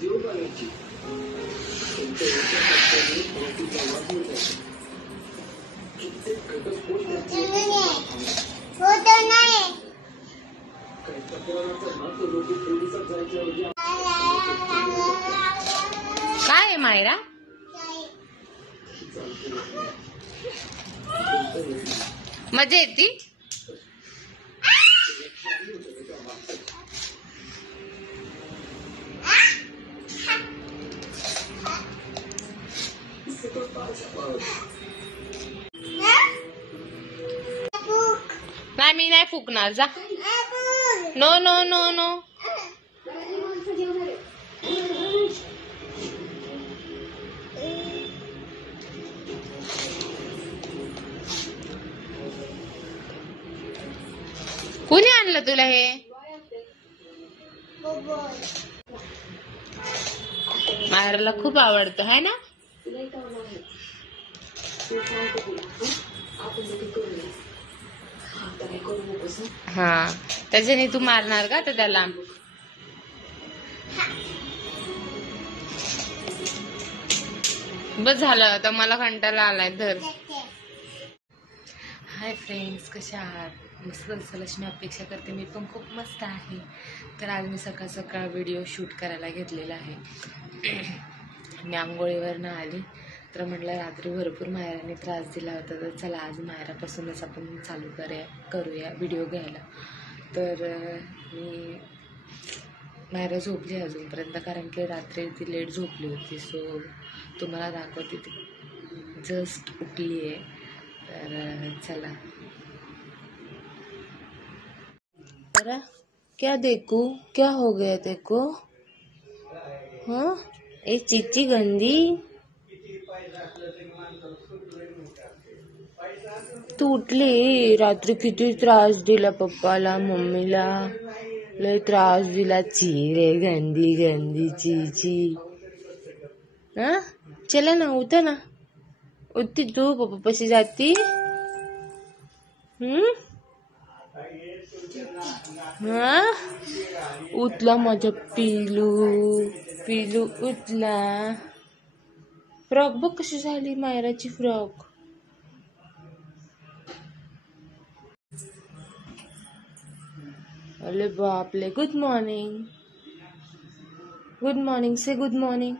काय आहे मायरा? मजा येते? नाही, मी नाही फुकणार, जा. No no no no. कोणी आणलं तुला हे? मायराला खूप आवडतं है ना? हा, त्याच्याने तू मारणार का तर त्याला? बस झालं, आता मला कंटाळा आलाय. धर. हाय फ्रेंड्स, कशा आहात? मस्त असेल अशी मी अपेक्षा करते. मी पण खूप मस्त आहे. तर आज मी सकाळ सकाळ व्हिडिओ शूट करायला घेतलेला आहे. मी आंघोळीवरनं आली तर म्हटलं रात्री भरपूर मायराने त्रास दिला होता, तर चला आज मायरापासूनच आपण चालू करूया व्हिडिओ घ्यायला. तर मी मायरा झोपली अजूनपर्यंत, कारण की रात्री ती लेट झोपली होती. सो तुम्हाला दाखवते, ती जस्ट उठली आहे. तर चला. अरे क्या देखू, क्या हो गया देखो? हाँ, ए चिच्ची गंदी, तू उठली. रात्री किती त्रास दिला पप्पाला, मम्मीला लय त्रास दिला. ची रे, गंदी गंदी चीची. हाँ, चला ना, उठा ना. उठती तू, पप्पा पशी जाती. हाँ, उठला माझा पिलू. पिलू उठला. फ्रॉक बघ कशी झाली मायराची फ्रॉक. अरे बापले. गुड मॉर्निंग, गुड मॉर्निंग, से गुड मॉर्निंग.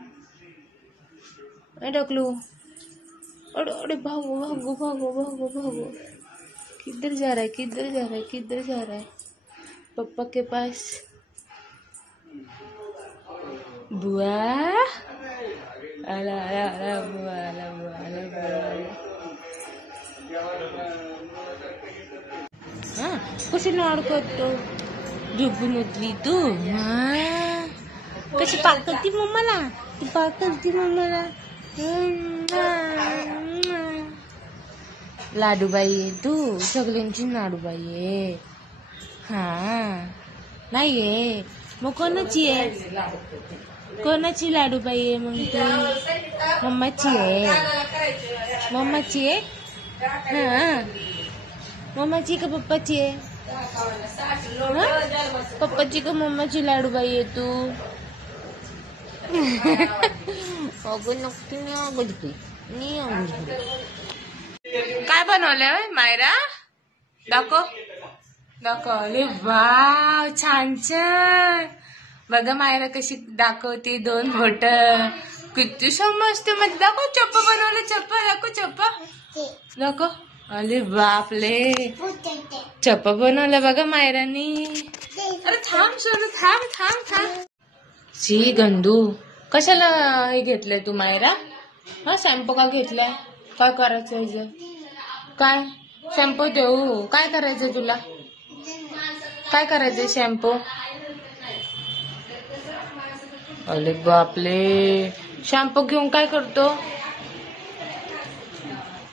डकलू, अरे अरे भागो भागो भागो भागो भागो. किधर जा रहा है, किधर जा रहा है, किधर जा रहा है? पप्पा के पास. बुआ, आला आला आला बुआ, आला बुआ, आला बुआ. हाँ, कशी लाड करतो. झोपून उठली तू? हाँ, कशी पाक करती मम्माला. तू पाक करती मम्माला. लाडूबाई आहे तू, सगळ्यांची लाडूबाई आहे. हा, नाही आहे मग कोणाची आहे? कोणाची लाडूबाई आहे मग तू? मम्माची आहे? मम्माची आहे? हा, मम्माची का पप्पाची आहे? पप्पाची का मम्माची लाडूबाई आहे तू? अगं नक्की नाही आवडती. काय बनवलंय मायरा? दाखव दाखव. अरे वाव, छान छान. बघा मायरा कशी दाखवते, 2 बोट. किती समजते मध्ये. दाखव, चप्पा बनवलं. चप्पा दाखव, चप्पा दाखव. अरे बापले, चप्पा बनवलं बघा मायरानी. अरे थांब सोनू, थांब थांब थांब. शी गंदू, कशाला हे घेतलंय तू मायरा? हा, शॅम्पू का घेतलाय? काय करायचं? काय शॅम्पू देऊ? काय करायचंय तुला? काय करायचंय शॅम्पू? अरे बापले, शॅम्पू घेऊन काय करतो?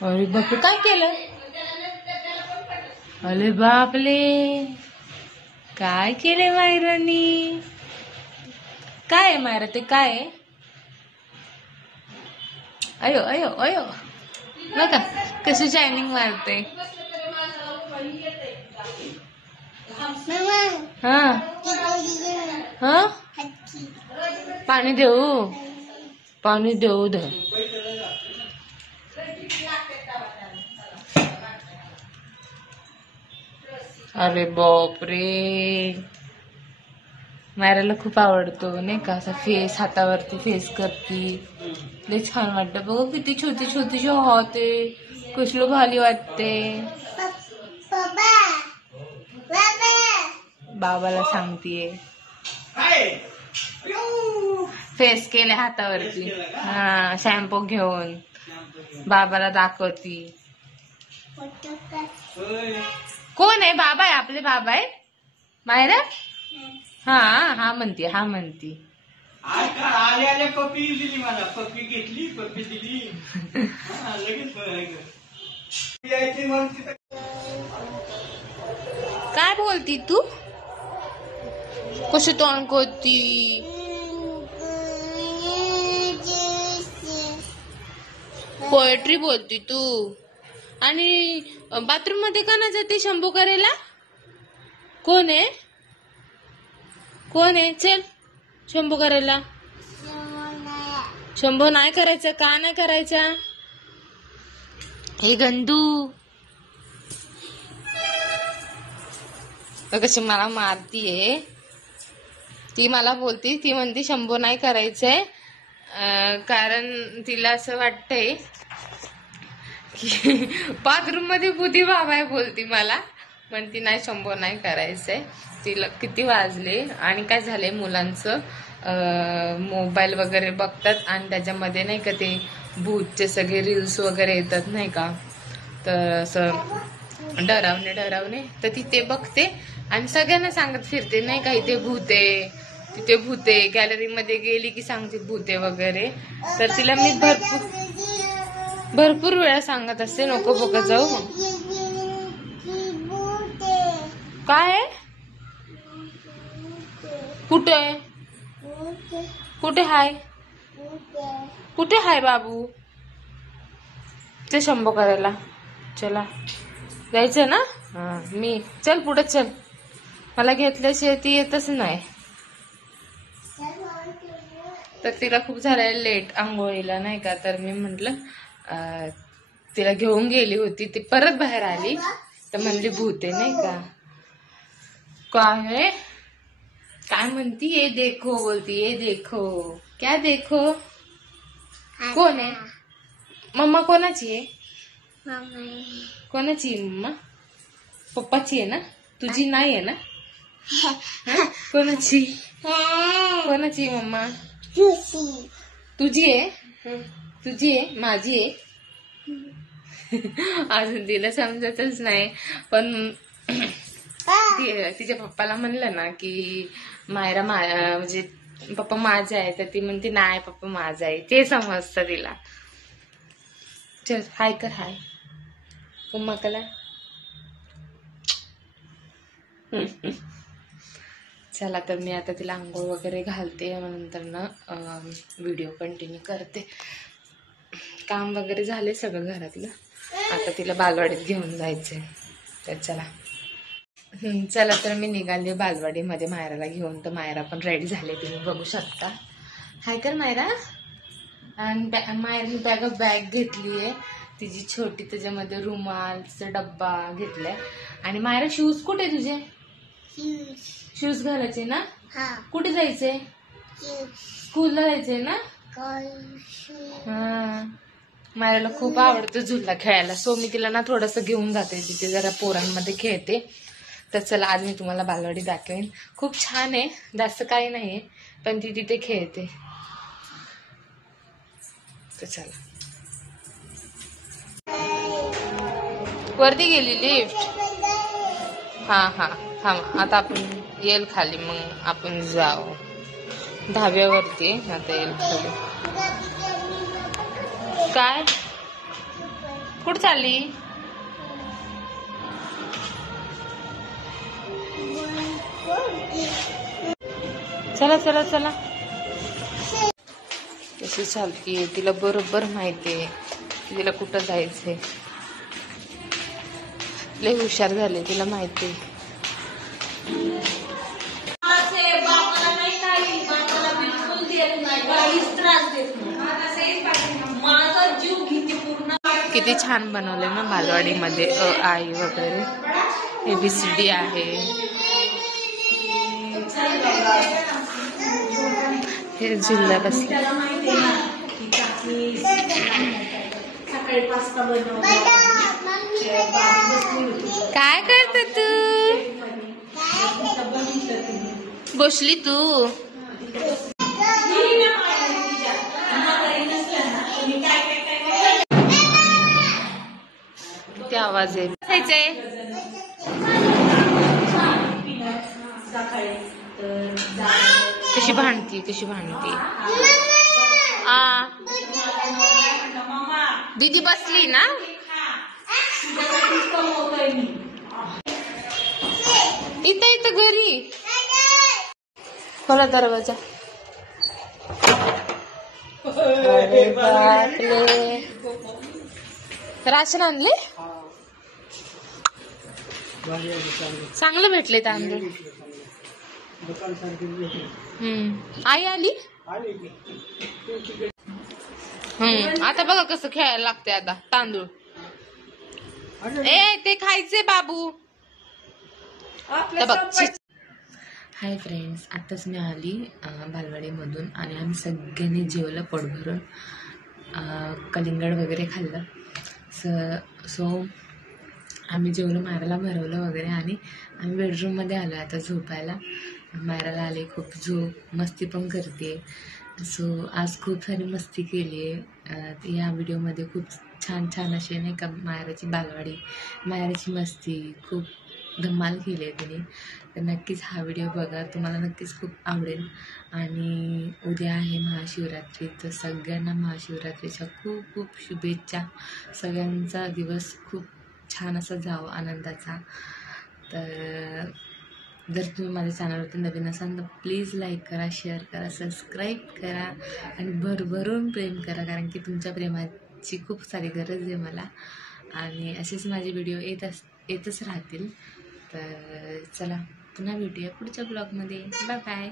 अरे बापले, काय केलं? अरे बापले, काय केले मायरानी? काय आहे मायरा ते? काय आहे? अयो अयो अयो, बघा कशी शायनिंग मारते. हा हा, पाणी देऊ, पाणी देऊ दे. अरे बापरे, मायराला खूप आवडतो नाही का असा फेस, हातावरती फेस करती, लय छान वाटतं. बघ किती छोटी छोटी होते, कसलं भारी वाटते. बाबाला सांगतीये, फेस केले हातावरती. हा, शॅम्पू घेऊन बाबाला दाखवती. कोण आहे? बाबा आहे, आपले बाबा आहे मायरा. हा हा म्हणती, हा म्हणती. आले पप्पी दिली मला, पप्पी घेतली, पप्पी दिली. लगेच काय बोलती तू? कशी तोंड करती? पोएट्री बोलती तू. आणि बाथरूम मध्ये का ना जाते शंभू करायला? कोण आहे? कोण आहे? चल शंभू करायला. शंभू नाही करायचं. का नाही करायचा? हे गंदू कशी मला मारतीये. ती मला बोलती, ती म्हणती शंभू नाही करायचंय, कारण तिला असं वाटतंय की बाथरूम मध्ये बुधी बाबा बोलती मला. म्हणती नाही शंभू नाही करायचंय. तिला किती वाजले आणि काय झालंय, मुलांचं मोबाईल वगैरे बघतात आणि त्याच्यामध्ये नाही का ते भूतचे सगळे रील्स वगैरे येतात नाही का, तर असं डरावणे तर ती ते बघते आणि सगळ्यांना सांगत फिरते नाही का, इथे भूते, तिथे भूते. गॅलरीमध्ये गेली की सांगते भूते वगैरे. तर तिला मी भरपूर वेळा सांगत असते नको बघत जाऊ. काय? कुठे कुठे हाय? कुठे हाय बाबू? ते शंभू करायला चला जायचं ना. हा, मी चल पुढे चल, मला घेतल्याशिवाय ती येतच नाही. तर तिला खूप झालंय लेट आंघोळीला नाही का, तर मी म्हंटल तिला घेऊन गेली होती, ती परत बाहेर आली तर म्हणली भूते नाही का. काय काय म्हणती? ये देखो बोलती, ये देखो. क्या देखो? कोण आहे? मम्मा कोणाची आहे? कोणाची आहे मम्मा? पप्पाची आहे ना, तुझी नाही आहे ना. कोणाची? कोणाची आहे मम्मा? तुझी आहे? तुझी आहे? माझी आहे? अजून तिला समजतच नाही. पण तिच्या पप्पाला म्हणलं ना की मायरा म्हणजे पप्पा माझा आहे, तर ती म्हणते नाही पप्पा माझा आहे, ते समजतं तिला. चल हाय कर, हाय मम्मा कला. चला तर मी आता तिला आंघोळ वगैरे घालते, नंतर ना व्हिडिओ कंटिन्यू करते. काम वगैरे झाले सगळं घरातलं, आता तिला बालवाडीत घेऊन जायचंय. तर चला तर मी निघाले बालवाडीमध्ये मायराला घेऊन. तर मायरा पण रेडी झाले, तुम्ही बघू शकता. हाय कर मायरा. आणि मायराने बॅग घेतलीये तिची छोटी, त्याच्यामध्ये रुमालचा डब्बा घेतलाय. आणि मायरा शूज कुठे तुझे? शूज घालायचे ना. कुठे जायचंय? स्कूलला जायचंय ना. हा, मायराला खूप आवडतं झुला खेळायला, सो मी तिला ना थोडंसं घेऊन जाते, तिथे जरा पोरांमध्ये खेळते. तर चला आज मी तुम्हाला बालवाडी दाखवेन. खूप छान आहे, जास्त काही नाहीये, पण ती तिथे खेळते. तर चला, वरती गेली लिफ्ट. हा हा हा, आता आपण येईल खाली, मग आपण जाऊ धाब्यावरती. आता येईल खाली. काय? कुठं चालली? चला चला चला. कशी चालतीये, तिला बरोबर माहितीये तिला कुठं जायचंय. लय हुशार झाले, तिला माहितीये. बापाला नाही काही, बापाला बिलकुल देत किती छान बनवले ना बालवाडीमध्ये आई वगैरे. ABCD आहे. हे जिल्हा बसले. काय करते तू? बसली तू? किती आवाज आहे. कशी भांडती कशी भांडती. दीदी बसली ना. इथं घरी. खोला दरवाजा. अरे बापरे. राशन आणले. चांगलं भेटले तांदूळ. आई आली. आता बघा कसं खेळायला लागते आता तांदूळ. ते खायचे बाबू. हाय फ्रेंड्स, आताच मी आली बालवाडीमधून आणि आम्ही सगळ्यांनी जेवलं पोट भरून. कलिंगड वगैरे खाल्लं. सो आम्ही जेवलं, मायराला भरवलं वगैरे आणि आम्ही बेडरूममध्ये आलो आता झोपायला. मायराला आले खूप झोप, मस्ती पण करते. सो आज खूप सारी मस्ती केली आहे या व्हिडिओमध्ये. खूप छान छान असे नाही का मायराची बालवाडी, मायराची मस्ती खूप धमाल केली आहे तिने. तर नक्कीच हा व्हिडिओ बघा, तुम्हाला नक्कीच खूप आवडेल. आणि उद्या आहे महाशिवरात्री, तर सगळ्यांना महाशिवरात्रीच्या खूप खूप शुभेच्छा. सगळ्यांचा दिवस खूप छान असा जावं, आनंदाचा. तर जर तुम्ही माझ्या चॅनलवरती नवीन असाल तर प्लीज लाईक करा, शेअर करा, सबस्क्राईब करा आणि भरभरून प्रेम करा, कारण की तुमच्या प्रेमाची खूप सारी गरज आहे मला. आणि असेच माझे व्हिडिओ येतच राहतील. तर चला पुन्हा भेटूया पुढच्या ब्लॉगमध्ये. Bye bye.